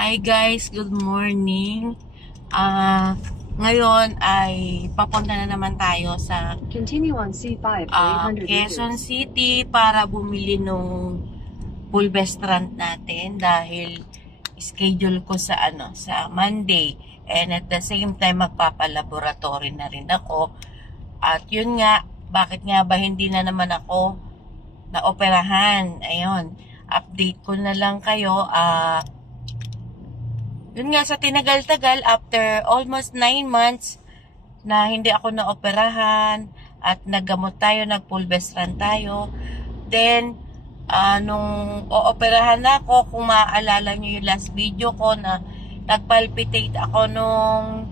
Hi guys, good morning. Ngayon ay papunta na naman tayo sa Continue on C5 for 800 Quezon meters. City para bumili nung pulvestrant natin dahil schedule ko sa sa Monday, and at the same time magpapalaboratory na rin ako. At yun nga, bakit nga ba hindi na naman ako naoperahan? Ayun, update ko na lang kayo. Yun nga, sa tinagal-tagal, after almost 9 months na hindi ako naoperahan at naggamot tayo, nagpulvestrant tayo. Then, nung ooperahan na ako, kung maaalala nyo yung last video ko na nagpalpitate ako nung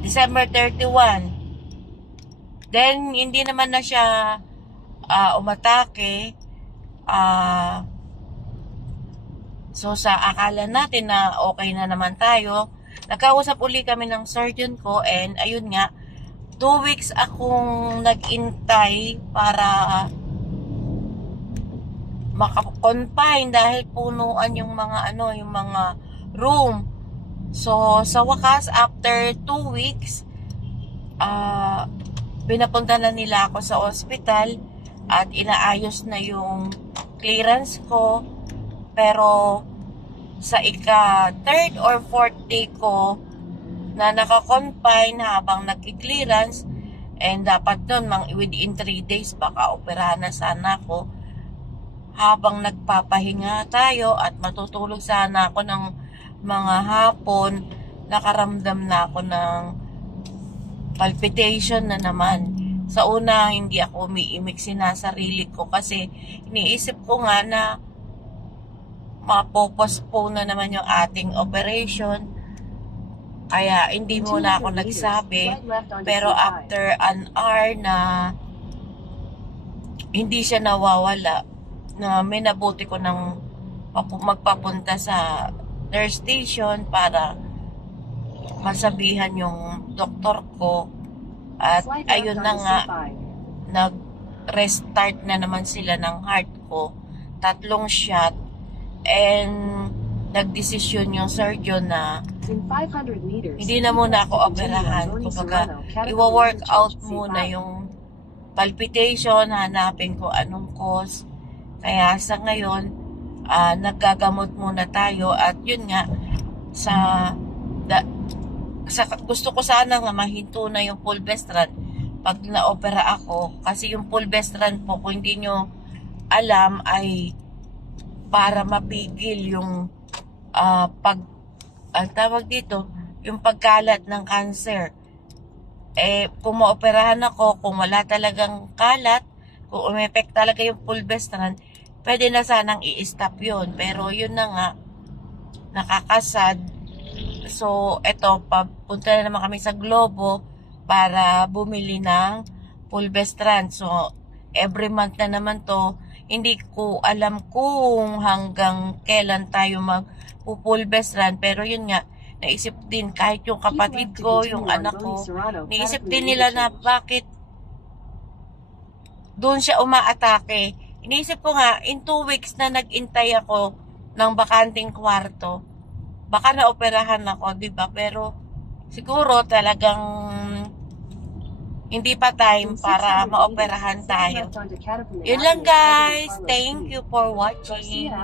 December 31. Then, hindi naman na siya umatake. So, sa akala natin na okay na naman tayo, nagkausap uli kami ng surgeon ko, and ayun nga, 2 weeks akong nag-intay para maka-confine dahil punuan yung mga yung mga room. So, sa wakas, after 2 weeks, pinapunta na nila ako sa hospital at inaayos na yung clearance ko. Pero sa ika-3rd or 4th day ko na naka-confine habang nag-clearance, and dapat doon within 3 days baka operahan na sana ako, habang nagpapahinga tayo at matutulog sana ako ng mga hapon, nakaramdam na ako ng palpitation na naman. Sa una, hindi ako umiimik sinasarili ko kasi iniisip ko nga na mapopostpone na naman yung ating operation. Kaya hindi muna ako nagsabi. Pero after an hour na hindi siya nawawala, na minabuti ko ng magpapunta sa nurse station para masabihan yung doktor ko. At ayun na nga, nag-restart na naman sila ng heart ko. 3 shot. And nagdesisyon yung surgeon na hindi na muna ako operahan. Kumbaga, i-work out muna yung palpitation, hanapin ko anong cause. Kaya sa ngayon, naggagamot muna tayo. At yun nga, gusto ko sana nga mahinto na yung pulvestrant pag na-opera ako. Kasi yung pulvestrant po, kung hindi nyo alam, ay para mapigil yung tawag dito, yung pagkalat ng cancer. Kung maoperahan ako, kung wala talagang kalat, kung umepek talaga yung pulvestrant, pwede na sanang i-stop yun. Pero yun na nga, nakakasad. So, eto, papunta na naman kami sa Globo para bumili ng pulvestrant. So, every month na naman to. Hindi ko alam kung hanggang kailan tayo magpupulvestrant. Pero yun nga, naisip din kahit yung kapatid ko, yung anak ko, naisip din nila na bakit doon siya umaatake. Iniisip ko nga, in 2 weeks na nag-intay ako ng bakanting kwarto, baka naoperahan ako, diba? Pero siguro talagang hindi pa time para maoperahan tayo. Yun lang guys. Thank you for watching.